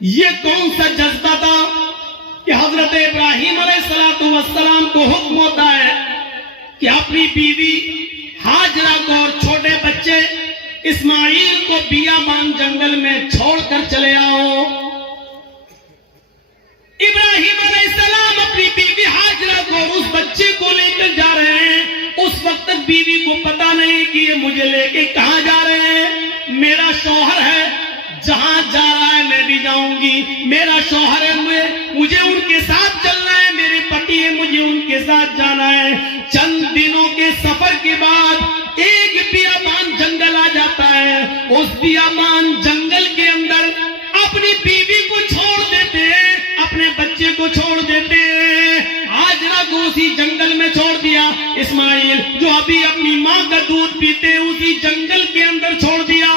یہ کون سا جذبہ تھا کہ حضرت ابراہیم علیہ السلام کو حکم ہوتا ہے کہ اپنی بیوی ہاجرہ کو اور چھوٹے بچے اسماعیل کو بیابان جنگل میں چھوڑ کر چلے آؤ. ابراہیم علیہ السلام اپنی بیوی ہاجرہ کو اور اس بچے کو لے کر جا رہے ہیں. اس وقت تک بیوی کو پتا نہیں کہ یہ مجھے لے کے کہاں جا رہے ہیں. میرا شوہر ہے, جہاں جا رہا ہے میں بھی جاؤں گی. میرا شوہر ہے, مجھے ان کے ساتھ چلنا ہے. میرے پتی ہے, مجھے ان کے ساتھ جانا ہے. چند دنوں کے سفر کے بعد ایک بیابان جنگل آ جاتا ہے. اس بیابان جنگل کے اندر اپنی بیوی کو چھوڑ دیتے ہیں, اپنے بچے کو چھوڑ دیتے ہیں. ہاجرہ کو اسی جنگل میں چھوڑ دیا. اسماعیل جو ابھی اپنی ماں کا دودھ پیتے ہیں اسی جنگل کے اندر چھوڑ دیا.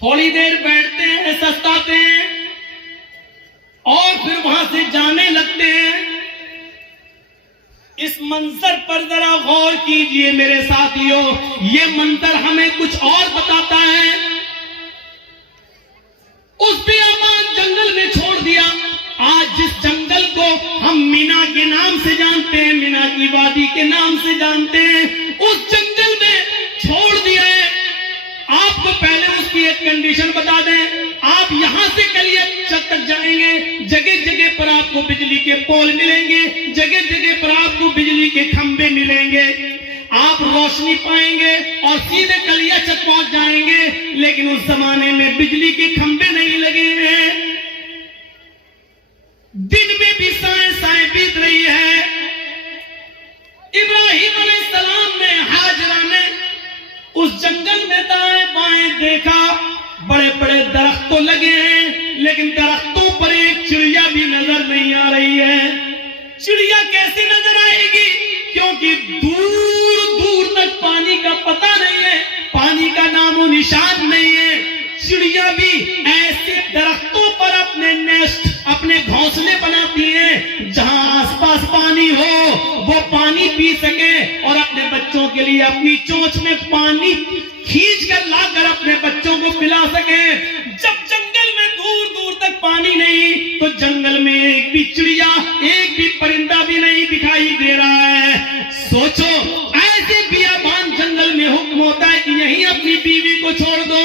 تھوڑی دیر بیٹھتے ہیں, سستاتے ہیں اور پھر وہاں سے جانے لگتے ہیں. اس منظر پر ذرا غور کیجئے میرے ساتھیوں, یہ منظر ہمیں کچھ اور بتاتا ہے. اس بیابان جنگل میں چھوڑ دیا. آج جس جنگل کو ہم مینا کے نام سے جانتے ہیں, مینا کی وادی کے نام سے جانتے ہیں, اس جنگل میں چھوڑ دیا ہے. آپ کو پہلے اس کی ایک کنڈیشن بتا دیں, آپ یہاں سے کلیہ چک تک جائیں گے, جگہ جگہ پر آپ کو بجلی کے پول ملیں گے, جگہ جگہ پر آپ کو بجلی کے کھمبے ملیں گے, آپ روشنی پائیں گے اور سیدھے کلیہ چک پہنچ جائیں گے. لیکن اس زمانے میں بجلی کے کھمبے نہیں لگے ہیں. دن میں بھی سائیں بیت رہی ہے. ابراہیم علیہ السلام نے, ہاجرہ نے اس جنگل میں دائیں بائیں دیکھا, بڑے بڑے درخت تو لگے ہیں لیکن درختوں پر ایک چڑیا بھی نظر نہیں آ رہی ہے. چڑیا کیسے نظر آئے گی؟ کیونکہ دور دور تک پانی کا پتہ نہیں ہے, پانی کا نام و نشان نہیں ہے. چڑیا بھی ایسے درختوں پر اپنے نیسٹ, اپنے گھونسلے بناتی ہیں جہاں آس پاس پانی ہو, وہ پانی پی سکے اور اپنے بچوں کے لیے اپنی چونچ میں پانی کھینچ کر لا کر اپنے بچوں کو پلا سکے. جب جنگل میں دور دور تک پانی نہیں تو جنگل میں ایک بھی چڑیا, ایک بھی پرندہ بھی نہیں دکھائی دے رہا ہے. سوچو, ایسے بیابان جنگل میں حکم ہوتا ہے کہ یہیں اپنی بیوی کو چھوڑ دو.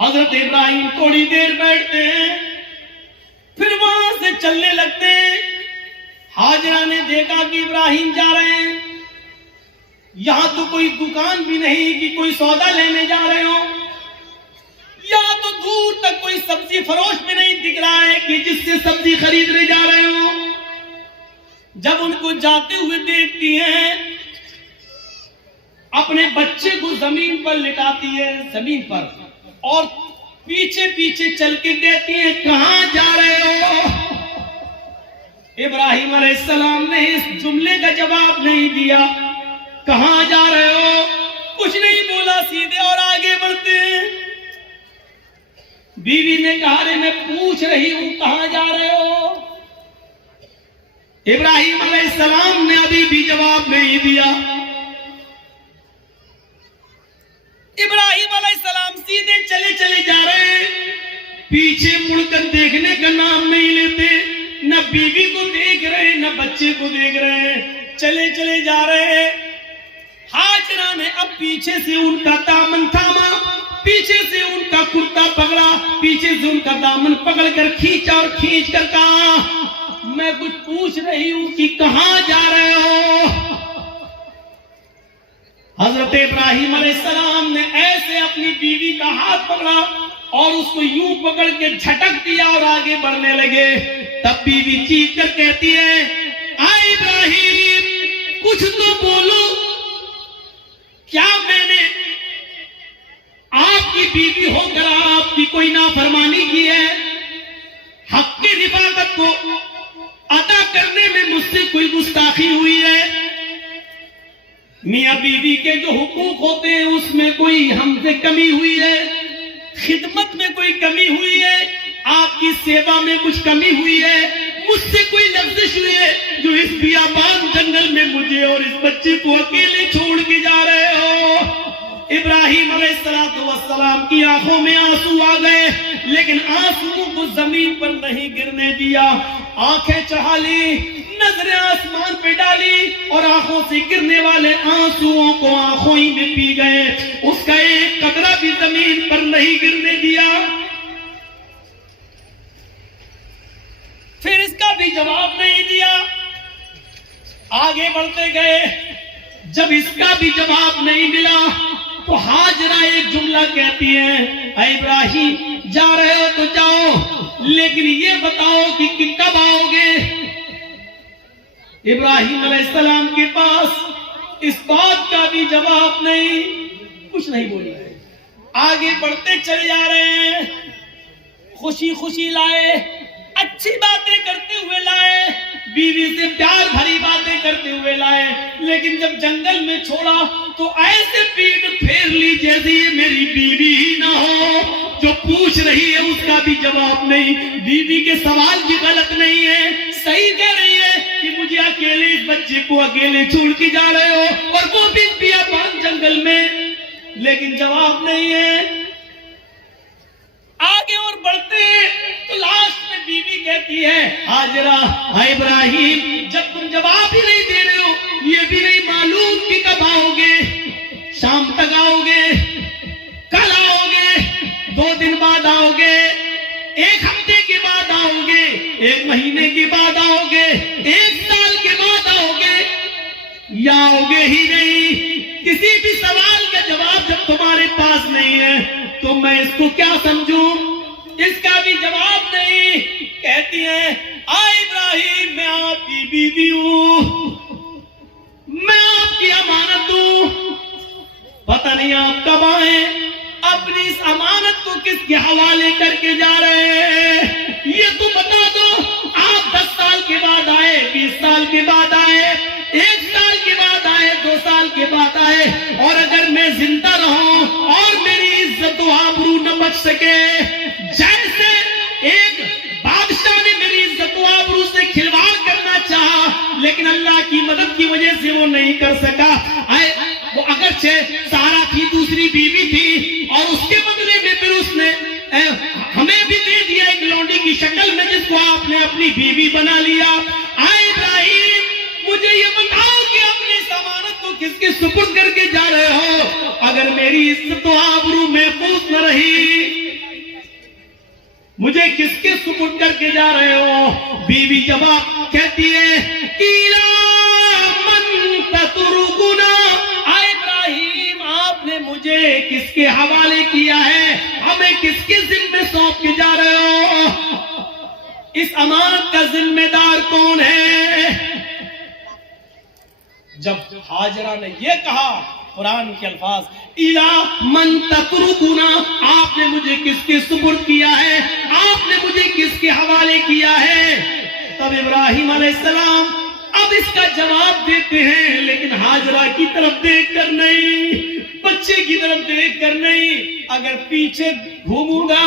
حضرت ابراہیم تھوڑی دیر بیٹھتے ہیں, پھر وہاں سے چلنے لگتے ہیں. ہاجرہ نے دیکھا کہ ابراہیم جا رہے ہیں. یہاں تو کوئی دکان بھی نہیں کہ کوئی سودا لینے جا رہے ہو, یہاں تو دور تک کوئی سبزی فروش بھی نہیں دکھ رہا ہے کہ جس سے سبزی خریدنے جا رہے ہو. جب ان کو جاتے ہوئے دیکھتی ہیں, اپنے بچے کو زمین پر لٹاتی ہے, زمین پر, اور پیچھے پیچھے چل کے کہتی ہیں کہاں جا رہے ہو؟ ابراہیم علیہ السلام نے اس جملے کا جواب نہیں دیا. کہاں جا رہے ہو کچھ نہیں بولا, سیدھے اور آگے بڑھتے ہیں. بیوی نے کہا رے میں پوچھ رہی ہوں کہاں جا رہے ہو؟ ابراہیم علیہ السلام نے ابھی بھی جواب نہیں دیا. ابراہیم علیہ السلام سیدھے چلے چلے جا رہے ہیں, پیچھے مڑ کر دیکھنے کا نام نہیں لیتے. نہ بیوی کو دیکھ رہے نہ بچے کو دیکھ رہے, چلے چلے جا رہے ہیں. ہاجرہ نے اب پیچھے سے ان کا دامن تھاما, پیچھے سے ان کا کرتا پکڑا, پیچھے سے ان کا دامن پکڑ کر کھینچا اور کھینچ کر کہا میں کچھ پوچھ رہی ہوں کہ کہاں جا رہے ہو؟ حضرت ابراہیم علیہ السلام نے ایسے اپنی بیوی کا ہاتھ پکڑا اور اس کو یوں پکڑ کے جھٹک دیا اور آگے بڑھنے لگے. تب بیوی چیخ کر کہتی ہے اے ابراہیم کچھ تو بولو, کیا میں نے آپ کی بیوی ہو کر آپ کی کوئی نافرمانی کی ہے؟ حق کی رفاقت کو ادا کرنے میں مجھ سے کوئی گستاخی ہوئی ہے؟ میاں بیوی کے جو حقوق ہوتے ہیں اس میں کوئی ہم سے کمی ہوئی ہے؟ خدمت میں کوئی کمی ہوئی ہے؟ آپ کی سیوا میں کچھ کمی ہوئی ہے؟ مجھ سے کوئی لفزش ہوئی ہے جو اس بیابان جنگل میں مجھے اور اس بچے کو اکیلے چھوڑ کے جا رہے ہو؟ ابراہیم علیہ السلام کی آنکھوں میں آنسو آ گئے، لیکن آنسو کو زمین پر نہیں گرنے دیا، آنکھیں چڑھا لی، نظریں آسمان پہ ڈالی اور آنکھوں سے گرنے والے آنسوؤں کو آنکھوں ہی میں پی گئے، اس کا ایک قطرہ بھی زمین پر نہیں گرنے دیا۔ پھر اس کا بھی جواب نہیں دیا، آگے بڑھتے گئے، جب اس کا بھی جواب نہیں ملا تو ہاجرہ ایک جملہ کہتی ہے، اے ابراہیم جا رہے ہو تو جاؤ، لیکن یہ بتاؤ کہ کب آؤ گے؟ ابراہیم علیہ السلام کے پاس اس بات کا بھی جواب نہیں، کچھ نہیں بولے، آگے بڑھتے چلے جا رہے ہیں، خوشی خوشی لائے، اچھی باتیں کرتے ہوئے لائے، بیوی سے پیار بھری باتیں کرتے ہوئے لائے، لیکن جب جنگل میں چھوڑا تو ایسے پیٹ پھیر لی جیسے یہ میری بیوی ہی نہ ہو، جو پوچھ رہی ہے اس کا بھی جواب نہیں، بیوی کے سوال بھی غلط نہیں ہے، صحیح کہہ رہی ہے کہ مجھے اکیلے اس بچے کو اکیلے چھوڑ کے جا رہے ہو، اور وہ بھی بیابان جنگل میں، لیکن جواب نہیں ہے۔ آگے اور بڑھتے ہیں تو لاسٹ میں بیوی کہتی ہے، ہاجرہ اے ابراہیم جب تم جواب ہی نہیں دے رہے ہو، یہ بھی نہیں معلوم کہ کب آؤ گے، شام تک آؤ گے، کل آؤ گے، 2 دن بعد آؤ گے، 1 ہفتے کے بعد آؤ گے، 1 مہینے کے بعد آؤ گے، 1 سال کے بعد آؤ گے، یا آؤ گے ہی نہیں۔ کسی بھی سوال کا جواب جب تمہارے پاس نہیں ہے تو میں اس کو کیا سمجھوں؟ اس کا بھی جواب نہیں۔ کہتی ہے، آئے ابراہیم میں آپ کی بیوی ہوں، میں آپ کی امانت ہوں، پتہ نہیں آپ کب آئیں، اپنی اس امانت کو کس کے حوالے کر کے جا رہے ہیں، یہ تو بتا دو۔ آپ 10 سال کے بعد آئے، 20 سال کے بعد آئے، 1 سال کے بعد آئے، 2 سال کے بعد آئے، اور اگر میں زندہ رہوں اور میری عزت و آبرو نہ بچ سکے، جیسے ایک بادشاہ نے میری عزت و آبرو سے کھلواڑ کرنا چاہا لیکن اللہ کی مدد کی وجہ سے وہ نہیں کر سکا، وہ اگرچہ سارا کی دوسری بیوی تھی اور اس کے بدلے میں پھر اس نے ہمیں بھی دے دیا ایک لونڈی کی شکل میں، جس کو آپ نے اپنی بیوی بنا لیا۔ آئے ابراہیم مجھے یہ بتاؤ کہ اپنی ضمانت کو کس کے سپرد کر کے جا رہے ہو؟ اگر میری عزت و آبرو محفوظ نہ رہی، مجھے کس کے سپرد کر کے جا رہے ہو؟ بیوی جواب کہتی ہے، آپ نے مجھے کس کے حوالے کیا ہے؟ ہمیں کس کے ذمہ سونپ کے جا رہے ہو؟ اس امانت کا ذمہ دار کون ہے؟ جب ہاجرہ نے یہ کہا، قرآن کے الفاظ، اِلَىٰ مَن تَتْرُكُنَا، آپ نے مجھے کس کے سپرد کیا ہے، آپ نے مجھے کس کے حوالے کیا ہے؟ تب ابراہیم علیہ السلام اب اس کا جواب دیتے ہیں، لیکن ہاجرہ کی طرف دیکھ کر نہیں، بچے کی طرف دیکھ کر نہیں۔ اگر پیچھے گھوموں گا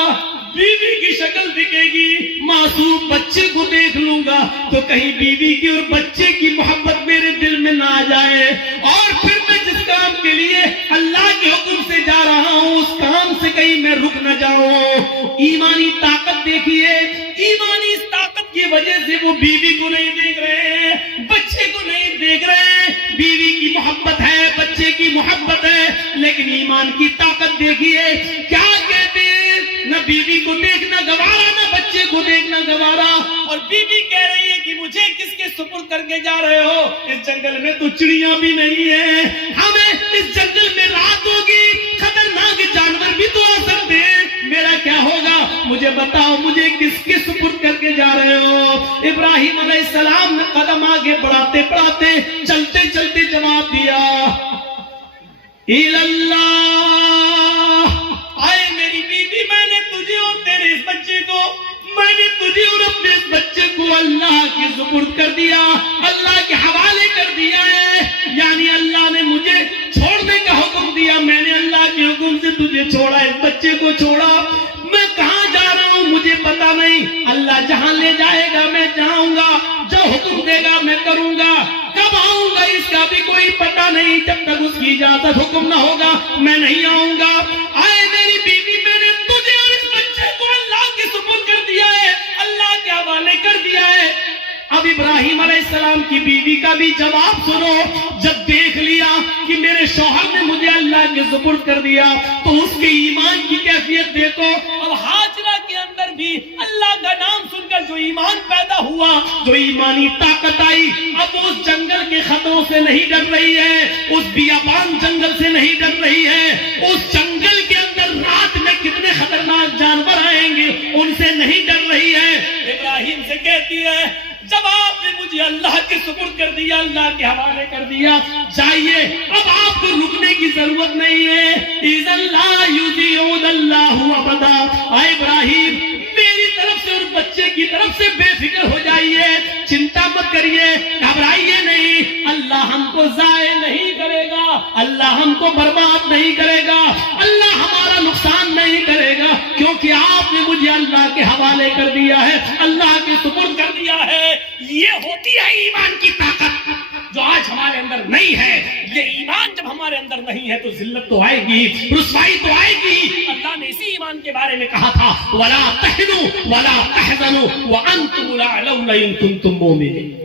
بیوی کی شکل دکھے گی، معصوم بچے کو دیکھ لوں گا تو کہیں بیوی کی اور بچے کی محبت میرے دل میں نہ آ جائے، اور پھر میں جس کام کے لیے اللہ کے حکم سے جا رہا ہوں اس کام سے کہیں میں رک نہ جاؤں۔ ایمانی طاقت دیکھیے، ایمانی اس طاقت کی وجہ سے وہ بیوی کو نہیں دیکھ رہے ہیں، بچے کو نہیں دیکھ رہے ہیں۔ بیوی کی محبت ہے، بچے کی محبت ہے، لیکن ایمان کی طاقت دیکھیے، کیا کہتے ہیں، نہ بیوی کو دیکھنا گوارا، نہ بچے کو دیکھنا گوارا، اور بیوی کہہ رہی ہے کہ مجھے کس کے سپرد کر کے جا رہے ہو؟ اس جنگل میں تو چڑیاں بھی نہیں ہیں، ہمیں اس جنگل میں رات ہوگی، خطرناک جانور بھی تو آ سکتے ہیں، میرا کیا ہوگا؟ مجھے بتاؤ، مجھے کس کے سپرد کر کے جا رہے ہو؟ ابراہیم علیہ السلام نے قدم آگے بڑھاتے بڑھاتے چلتے چلتے جواب دیا، اللہ، آئے میری بیوی، میں نے تجھے اور تیرے اس بچے کو، میں نے تجھے اور اپنے اس بچے کو اللہ کے سپرد کر دیا، اللہ کے حوالے کر دیا ہے، یعنی اللہ نے مجھے چھوڑنے کا حکم دیا، میں نے اللہ کے حکم سے تجھے چھوڑا، اس بچے کو چھوڑا، میں کہاں جا رہا ہوں مجھے پتا نہیں، اللہ جہاں لے جائے گا میں جاؤں گا، جو حکم دے گا میں کروں گا، کب آؤں گا اس کا بھی کوئی پتہ نہیں، جب تک اس کی اجازت حکم نہ ہوگا میں نہیں آؤں گا. آئے میری بیوی میں نے تجھے اور اس بچے کو اللہ کے سپرد کر دیا ہے, اللہ کے حوالے کر دیا ہے. اب ابراہیم علیہ السلام کی بیوی کا بھی جواب سنو. جب دیکھ لیا کہ میرے شوہر نے مجھے اللہ کے سپرد کر دیا تو اس کے ایمان کی کیفیت دیکھو. اب ہاجرہ کے اندر بھی اللہ کا نام سن کر جو ایمان پیدا ہوا, جو ایمانی طاقت آئی, اب وہ اس جنگل کے خطروں سے نہیں ڈر رہی ہے, اس بیابان جنگل سے نہیں ڈر رہی ہے. اس جنگل کے اندر رات میں کتنے خطرناک جانور آئیں گے ان سے نہیں ڈر رہی ہے. ابراہیم سے کہتی ہے جب آپ نے مجھے اللہ کے سپرد کر دیا, اللہ کے حوالے کر دیا, جائیے اب آپ کو رکنے کی ضرورت نہیں ہے. اِذَا لَا يُضِيعُ اللَّهُ أَبَدًا. اے ابراہیم میری طرف سے اور بچے کی طرف سے بے فکر ہو جائیے, چنتا مت کریے, گھبرائیے نہیں. اللہ ہم کو ضائع نہیں کرے گا, اللہ ہم کو برباد نہیں کرے گا, اللہ ہمارا نقصان نہیں کرے گا, کیونکہ آپ نے مجھے اللہ کے حوالے کر دیا ہے, اللہ کے سپرد کر دیا ہے. یہ ہوتی ہے ایمان کی طاقت جو آج ہمارے اندر نہیں ہے. یہ ایمان جب ہمارے اندر نہیں ہے تو ذلت تو آئے گی, رسوائی تو آئے گی. اللہ نے اسی ایمان کے بارے میں کہا تھا وَلَا تَهِنُوا وَلَا تَحْزَنُوا وَأَنْتُمُ الْأَعْلَوْنَ إِن كُنتُم مُؤْمِنِينَ.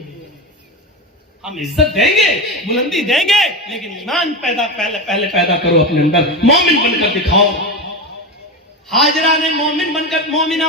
ہم عزت دیں گے, بلندی دیں گے, لیکن ایمان پہلے پیدا کرو اپنے اندر, مومن بن کر دکھاؤ. ہاجرہ نے مومنہ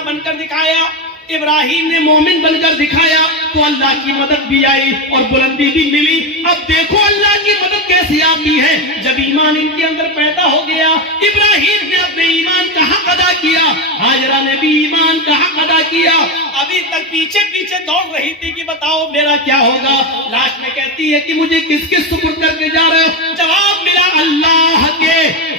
بن کر دکھایا, ابراہیم نے مومن بن کر دکھایا تو اللہ کی مدد بھی آئی اور بلندی بھی ملی. اب دیکھو اللہ کی مدد کیسی آتی ہے جب ایمان ان کے اندر پیدا ہو گیا. ابراہیم نے اپنے ایمان کا حق ادا کیا, ہاجرہ نے بھی ایمان کا حق ادا کیا. ابھی تک پیچھے دوڑ رہی تھی کہ بتاؤ میرا کیا ہوگا. لاسٹ میں کہتی ہے کہ مجھے کس کے سپرد کر کے جا رہے ہو؟ جواب ملا اللہ کے.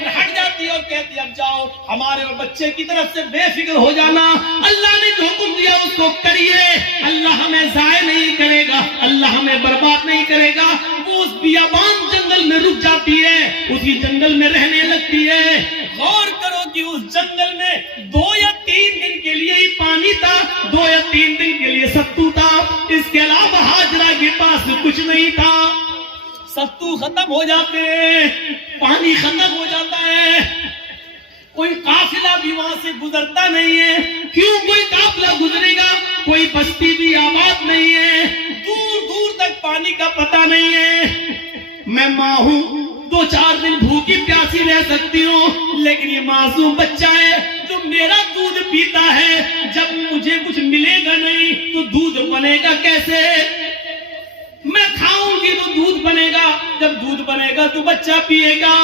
ہٹ جاتی اور کہتی اب جاؤ ہمارے اور بچے کی طرف سے بے فکر ہو جانا, اللہ نے جو حکم دیا اس کو کریے, اللہ ہمیں ضائع نہیں کرے گا, اللہ ہمیں برباد نہیں کرے گا. وہ اس بیابان جنگل میں رک جاتی ہے, اسی جنگل میں رہنے لگتی ہے. غور کرو کہ اس جنگل میں 2 یا 3 دن کے لیے ہی پانی تھا, 2 یا 3 دن کے لیے ستو تھا, اس کے علاوہ ہاجرہ کے پاس کچھ نہیں تھا. ستو ختم ہو جاتے ہیں, پانی ختم ہو جاتا ہے, کوئی قافلہ بھی وہاں سے گزرتا نہیں ہے. کیوں کوئی قافلہ گزرے گا؟ کوئی بستی بھی آباد نہیں ہے, دور دور تک پانی کا پتہ نہیں ہے. میں ماں ہوں, 2-4 دن بھوکی پیاسی رہ سکتی ہوں, لیکن یہ معصوم بچہ ہے جو میرا دودھ پیتا ہے, جب مجھے کچھ ملے گا نہیں تو دودھ بنے گا کیسے؟ میں کھاؤں گی تو دودھ بنے گا, جب دودھ بنے گا تو بچہ پیے گا.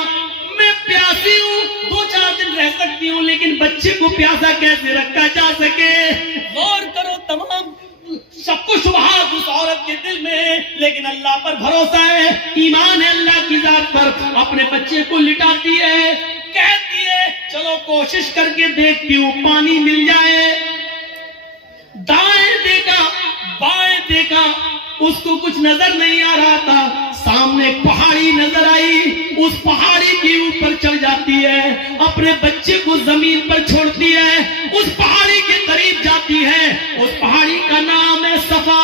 میں پیاسی ہوں, 2-4 دن رہ سکتی ہوں, لیکن بچے کو پیاسا کیسے رکھا جا سکے؟ غور کرو, تمام سب کو شبہات اس عورت کے دل میں ہے, لیکن اللہ پر بھروسہ ہے, ایمان ہے اللہ کی ذات پر. اپنے بچے کو لٹاتی ہے, کہتی ہے چلو کوشش کر کے دیکھتی ہوں پانی مل جائے. دائیں دیکھا بائیں دیکھا, اس کو کچھ نظر نہیں آ رہا تھا. سامنے ایک پہاڑی نظر آئی, اس پہاڑی کے اوپر چڑھ جاتی ہے, اپنے بچے کو زمین پر چھوڑتی ہے, اس پہاڑی کے قریب جاتی ہے. اس پہاڑی کا نام ہے صفا.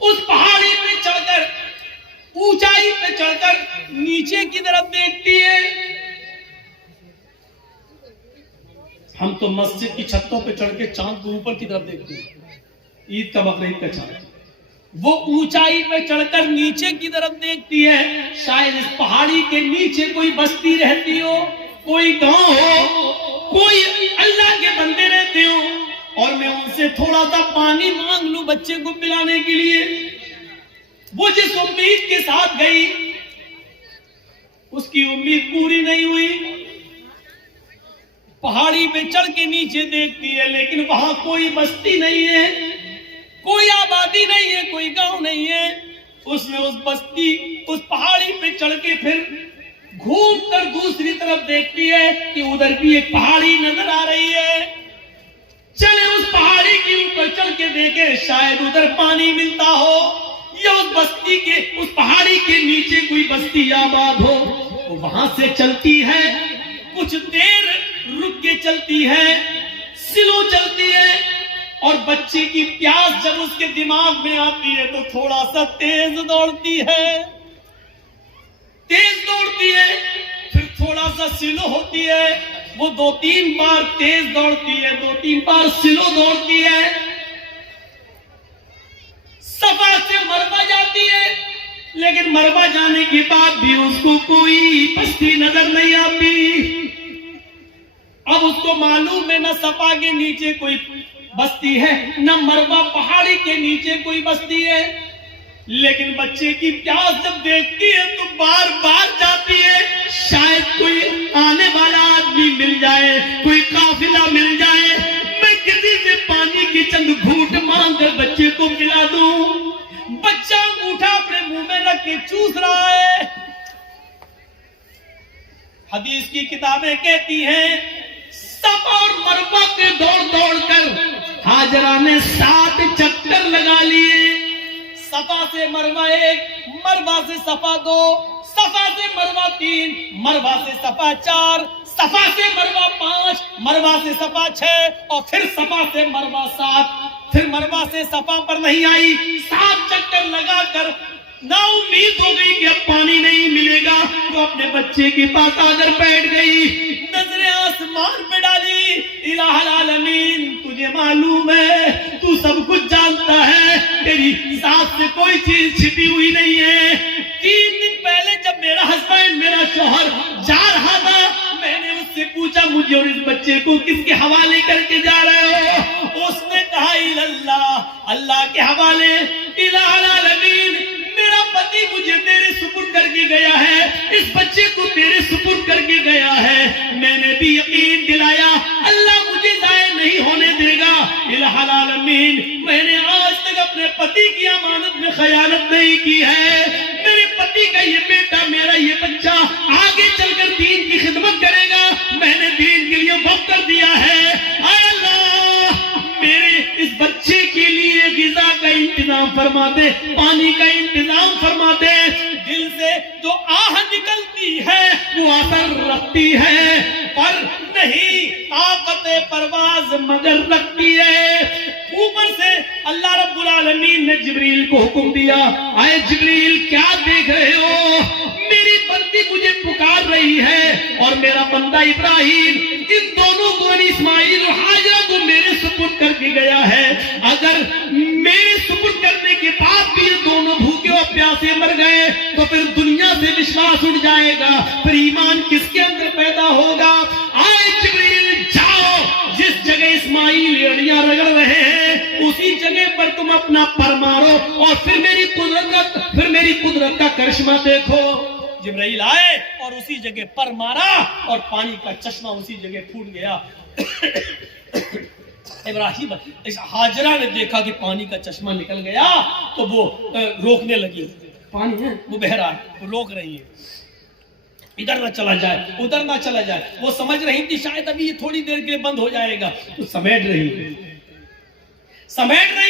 اس پہاڑی پہ چڑھ کر, اونچائی پہ چڑھ کر نیچے کی طرف دیکھتی ہے. ہم تو مسجد کی چھتوں پہ چڑھ کے چاند کو اوپر کی طرف دیکھتے ہیں, عید کا بقرعید کا چاند. وہ اونچائی پہ چڑھ کر نیچے کی طرف دیکھتی ہے, شاید اس پہاڑی کے نیچے کوئی بستی رہتی ہو, کوئی گاؤں ہو, کوئی اللہ کے بندے رہتے ہو, اور میں ان سے تھوڑا سا پانی مانگ لوں بچے کو پلانے کے لیے. وہ جس امید کے ساتھ گئی اس کی امید پوری نہیں ہوئی. پہاڑی پہ چڑھ کے نیچے دیکھتی ہے, لیکن وہاں کوئی بستی نہیں ہے, کوئی آبادی نہیں ہے, کوئی گاؤں نہیں ہے. اس نے اس بستی, اس پہاڑی پہ چڑھ کے پھر گھوم کر دوسری طرف دیکھتی ہے کہ ادھر بھی ایک پہاڑی نظر آ رہی ہے. چلے اس پہاڑی کے اوپر چڑھ کے دیکھے, شاید ادھر پانی ملتا ہو, یا اس بستی کے, اس پہاڑی کے نیچے کوئی بستی آباد ہو. وہاں سے چلتی ہے, کچھ دیر رک کے چلتی ہے, سلو چلتی ہے, اور بچے کی پیاس جب اس کے دماغ میں آتی ہے تو تھوڑا سا تیز دوڑتی ہے. تیز دوڑتی ہے، پھر تھوڑا سا سلو ہوتی ہے، وہ 2-3 بار تیز دوڑتی ہے، 2-3 بار سلو دوڑتی ہے، صفا سے مروہ جاتی ہے، لیکن مروہ جانے کے بعد بھی اس کو کوئی بستی نظر نہیں آتی۔ اب اس کو معلوم ہے نہ صفا کے نیچے کوئی بستی ہے، نہ مروہ پہاڑی کے نیچے کوئی بستی ہے، لیکن بچے کی پیاس جب دیکھتی ہے تو بار بار جاتی ہے، شاید کوئی آنے والا آدمی مل جائے، کوئی قافلہ مل جائے، میں کسی سے پانی کی چند گھونٹ مانگ کر بچے کو پلا دوں۔ بچہ انگوٹھا اپنے منہ میں رکھ کے چوس رہا ہے۔ حدیث کی کتابیں کہتی ہیں صفا اور مروہ کے دوڑ دوڑ کر ہاجرہ نے 7 چکر لگا لیے، صفا سے مروہ 1، مروہ سے صفا 2، صفا سے مروہ 3، مروہ سے صفا 4، صفا سے مروہ 5، مروہ سے صفا 6، اور پھر صفا سے مروہ 7۔ پھر مروہ سے صفا پر نہیں آئی، 7 چکر لگا کر نا امید ہو گئی کہ اب پانی نہیں ملے گا، تو اپنے بچے کے پاس آ کر بیٹھ گئی، نظریں آسمان پہ ڈالی، الہ العالمین تجھے معلوم ہے، تو سب کچھ جانتا ہے، تیری ذات سے کوئی چیز چھپی ہوئی نہیں ہے۔ 3 دن پہلے جب میرا ہسبینڈ، میرا شوہر جا رہا تھا، میں نے اس سے پوچھا مجھے اور اس بچے کو کس کے حوالے کر کے جا رہے ہو؟ اس نے کہا اللہ، اللہ کے حوالے، الہ العالمین میرا پتی مجھے تیرے سپرد کر کے گیا ہے، اس بچے کو تیرے سپرد کر کے گیا ہے، میں نے بھی یقین دلایا اللہ مجھے ضائع نہیں ہونے دے گا، الہ العالمین میں نے آج تک اپنے پتی کی امانت میں خیانت نہیں کی ہے، میرے پتی کا یہ بیٹا، میرا یہ بچہ آگے چل کر دین کی خدمت کرے گا، میں نے دین کے لیے وقف کر دیا ہے، اے اللہ میرے اس بچے کے لیے غذا کا انتظام فرما دے، پانی کا انتظام فرما دے۔ دل سے جو آہ نکلتی ہے وہ اثر رکھتی ہے، پر نہیں طاقت پرواز مگر رکھتی ہے۔ اوپر سے اللہ رب العالمین نے جبریل کو حکم دیا، اے جبریل کیا دیکھ رہے ہو؟ میری بندی مجھے پکار رہی ہے اور میرا بندہ ابراہیم ان دونوں کو، اسماعیل اور ہاجرہ کو میرے سپرد کر کے گیا ہے، اگر میرے سپرد کرنے کے بعد بھی یہ دونوں بھوکے اور پیاسے مر گئے تو پھر دنیا سے وشواس اٹھ جائے گا، پھر ایمان کس کے اندر پیدا ہوگا؟ آئے جبریل جاؤ، جس جگہ اسماعیل ایڑیاں رگڑ رہے ہیں اسی جگہ پر تم اپنا پر مارو اور پھر میری قدرت کا کرشمہ دیکھو۔ جبرائیل آئے اور اسی جگہ پر مارا اور پانی کا چشمہ اسی جگہ پھوٹ گیا۔ ابراہیم ہاجرہ نے دیکھا کہ پانی کا چشمہ نکل گیا تو وہ روکنے لگی، پانی ہے وہ بہہ رہا ہے، وہ روک رہی ہے ادھر نہ چلا جائے ادھر نہ چلا جائے، وہ سمجھ رہی تھی شاید ابھی یہ تھوڑی دیر کے لیے بند ہو جائے گا، تو سمیٹ رہی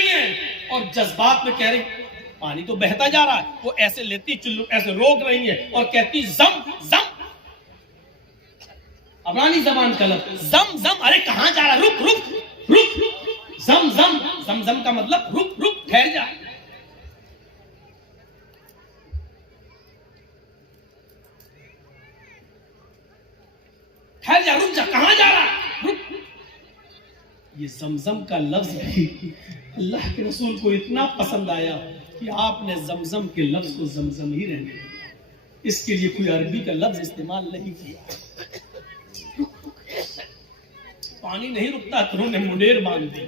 ہے اور جذبات میں کہہ رہی پانی تو بہتا جا رہا ہے، وہ ایسے لیتی چلو ایسے روک رہی ہے اور کہتی زم زم، عبرانی زبان کا لفظ زم زم، ارے کہاں جا رہا، رک رک رک، زم زم، زم زم کا مطلب رک رک، ٹھہر جا، ٹھہر جا، رک جا، کہاں جا رہا، رک۔ یہ زمزم کا لفظ بھی اللہ کے رسول کو اتنا پسند آیا کہ آپ نے زمزم کے لفظ کو زمزم ہی رہنے دیا، اس کے لیے کوئی عربی کا لفظ استعمال نہیں کیا۔ پانی نہیں رکتا تو انہوں نے منڈیر باندھ دی،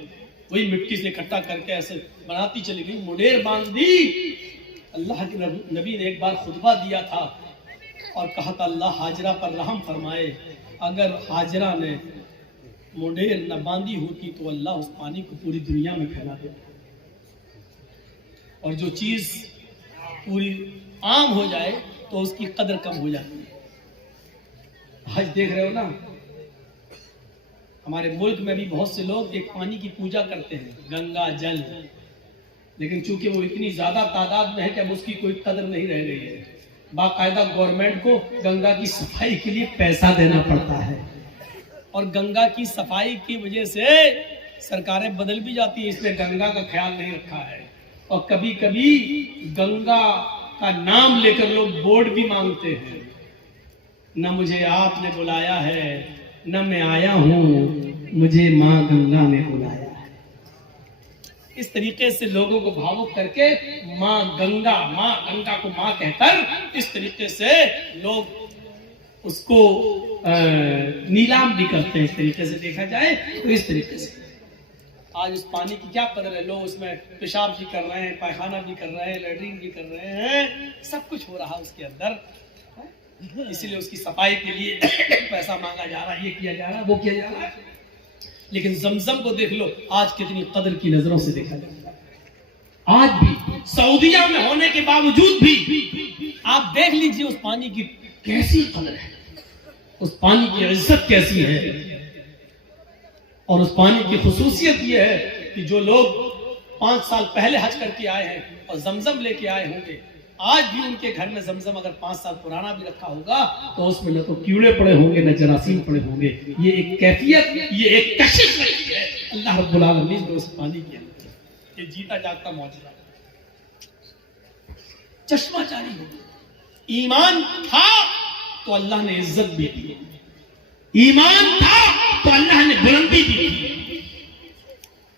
وہی مٹی سے اکٹھا کر کے ایسے بناتی چلی گئی، منڈیر باندھ دی۔ اللہ کے نبی نے ایک بار خطبہ دیا تھا اور کہا تھا اللہ ہاجرہ پر رحم فرمائے، اگر ہاجرہ نے منڈیر نہ باندھی ہوتی تو اللہ اس پانی کو پوری دنیا میں پھیلا دیتا، اور جو چیز پوری عام ہو جائے تو اس کی قدر کم ہو جاتی ہے۔ آج دیکھ رہے ہو نا ہمارے ملک میں بھی بہت سے لوگ ایک پانی کی پوجا کرتے ہیں، گنگا جل، لیکن چونکہ وہ اتنی زیادہ تعداد میں ہے کہ اب اس کی کوئی قدر نہیں رہ گئی ہے، باقاعدہ گورنمنٹ کو گنگا کی صفائی کے لیے پیسہ دینا پڑتا ہے، اور گنگا کی صفائی کی وجہ سے سرکاریں بدل بھی جاتی ہیں، اس نے گنگا کا خیال نہیں رکھا ہے، اور کبھی کبھی گنگا کا نام لے کر لوگ ووٹ بھی مانگتے ہیں. نہ مجھے آپ نے بلایا ہے نہ میں آیا ہوں, مجھے ماں گنگا نے بلایا ہے. اس طریقے سے لوگوں کو بھاوک کر کے ماں گنگا کو ماں کہہ کر اس طریقے سے لوگ اس کو نیلام بھی کرتے ہیں. اس طریقے سے دیکھا جائے تو اس طریقے سے آج اس پانی کی کیا قدر ہے. لوگ اس میں پیشاب بھی کر رہے ہیں, پائخانہ بھی کر رہے ہیں, لیٹرین بھی کر رہے ہیں, سب کچھ ہو رہا ہے اس کے اندر. اسی لیے اس کی صفائی کے لیے پیسہ مانگا جا رہا ہے, یہ کیا جا رہا ہے, وہ کیا جا رہا ہے. لیکن زمزم کو دیکھ لو آج کتنی قدر کی نظروں سے دیکھا جاتا ہے. آج بھی سعودیہ میں ہونے کے باوجود بھی آپ دیکھ لیجئے اس پانی کی کیسی قدر ہے, اس پانی کی عزت کیسی ہے. اور اس پانی کی خصوصیت یہ ہے کہ جو لوگ 5 سال پہلے حج کر کے آئے ہیں اور زمزم لے کے آئے ہوں گے, آج بھی ان کے گھر میں زمزم اگر 5 سال پرانا بھی رکھا ہوگا تو اس میں نہ تو کیڑے پڑے ہوں گے نہ جراثیم پڑے ہوں گے. یہ ایک کیفیت, یہ ایک کشش ہے اللہ رب العالمین نے اس پانی کے اندر. یہ جیتا جاگتا معجزہ, چشمہ جاری ہو. ایمان تھا تو اللہ نے عزت بھی دی, ایمان تھا تو اللہ نے بلندی دی.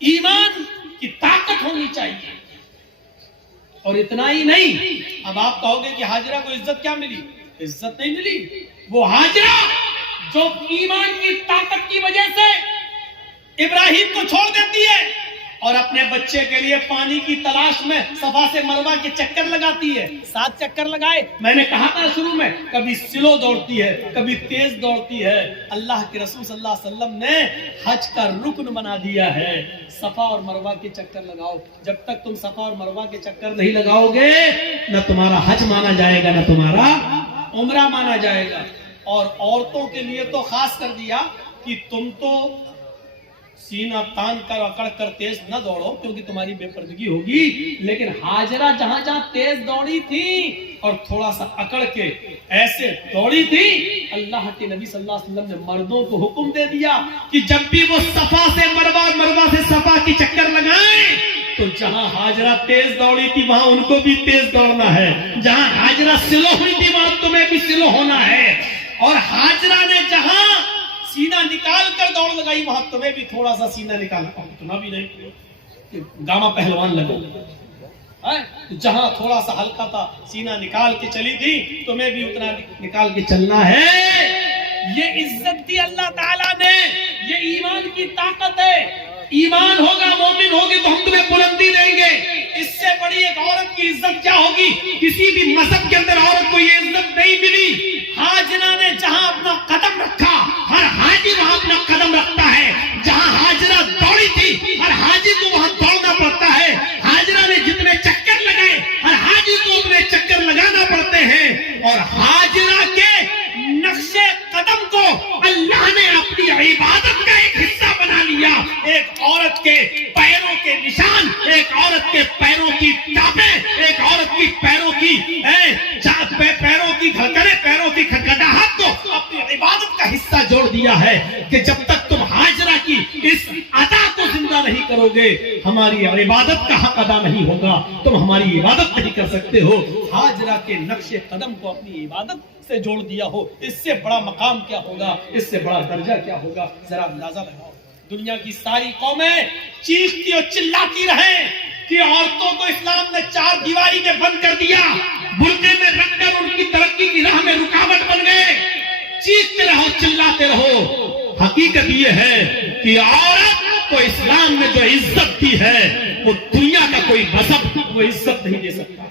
ایمان کی طاقت ہونی چاہیے. اور اتنا ہی نہیں, اب آپ کہو گے کہ حاجرہ کو عزت کیا ملی؟ عزت نہیں ملی. وہ حاجرہ جو ایمان کی طاقت کی وجہ سے ابراہیم کو چھوڑ دیتی ہے اور اپنے بچے کے لیے پانی کی تلاش میں صفا سے مروہ کے چکر لگاتی ہے. 7 چکر لگائے. میں نے کہا تھا شروع میں, کبھی سلو دوڑتی ہے, کبھی تیز دوڑتی ہے. اللہ کے رسول صلی اللہ علیہ وسلم نے حج کا رکن بنا دیا ہے, صفا اور مروہ کے چکر لگاؤ. جب تک تم صفا اور مروہ کے چکر نہیں لگاؤ گے نہ تمہارا حج مانا جائے گا نہ تمہارا عمرہ مانا جائے گا. اور عورتوں کے لیے تو خاص کر دیا کہ تم تو سینہ تان کر اکڑ کر تیز نہ دوڑو کیونکہ تمہاری بے پردگی ہوگی. لیکن حاجرہ جہاں جہاں تیز دوڑی تھی اور تھوڑا سا اکڑ کے ایسے دوڑی تھی, اللہ کے نبی صلی اللہ علیہ وسلم نے مردوں کو حکم دے دیا کہ جب بھی وہ صفا سے مروہ, مروہ سے صفا کی چکر لگائیں تو جہاں حاجرہ تیز دوڑی تھی وہاں ان کو بھی تیز دوڑنا ہے, جہاں حاجرہ سلو ہوئی تھی وہاں تمہیں بھی سلو ہونا ہے. اور حاجرہ نے جہاں سینہ نکال کر دوڑ لگائی وہاں تمہیں بھی تھوڑا سا سینہ نکالنا, اتنا بھی نہیں کہ گاما پہلوان لگو. جہاں تھوڑا سا ہلکا تھا سینہ نکال کے چلی تھی تمہیں بھی اتنا نکال کے چلنا ہے. یہ عزت دی اللہ تعالیٰ نے, یہ ایمان کی طاقت ہے. ایمان ہوگا, مومن ہوگی تو ہم تمہیں بلندی دیں گے. اس سے بڑی ایک عورت کی عزت کیا ہوگی؟ کسی بھی مذہب کے اندر عورت کو یہ عزت نہیں ملی. حاجرہ نے جہاں اپنا قدم رکھا, ہر حاجی وہاں اپنا قدم رکھتا ہے. جہاں حاجرہ دوڑی تھی ہر حاجی کو وہاں دوڑنا پڑتا ہے. حاجرہ نے جتنے چکر لگائے ہر حاجی کو اتنے چکر لگانا پڑتے ہیں. اور حاجرہ کے نقش قدم کو اللہ نے اپنی عبادت کا ایک حصہ بنا لیا. ایک عورت کے پیروں کے نشان, ایک عورت کے پیروں کی ٹاپیں, ایک عورت کی پیروں کی پیروں کی گھڑگڑے, پیروں کی کھٹکھٹاہٹ کو اپنی عبادت کا حصہ جوڑ دیا ہے کہ جب تک تم حاجرہ کی اس ادا کو زندہ نہیں کرو گے ہماری عبادت کا حق ادا نہیں ہوگا, تم ہماری عبادت نہیں کر سکتے ہو. حاجرہ کے نقش قدم کو اپنی عبادت سے جوڑ دیا ہو, اس سے بڑا مقام کیا ہوگا, اس سے بڑا درجہ کیا ہوگا. ذرا اندازہ لگاؤ. دنیا کی ساری قومیں چیختی اور چلاتی رہیں کہ عورتوں کو اسلام نے 4 دیواری میں بند کر دیا, برقعے میں رکھ کر ان کی ترقی کی راہ میں رکاوٹ بن گئے. چیختے رہو, چلاتے رہو. حقیقت یہ ہے کہ عورت کو اسلام نے جو عزت دی ہے وہ دنیا کا کوئی مذہب وہ عزت نہیں دے سکتا.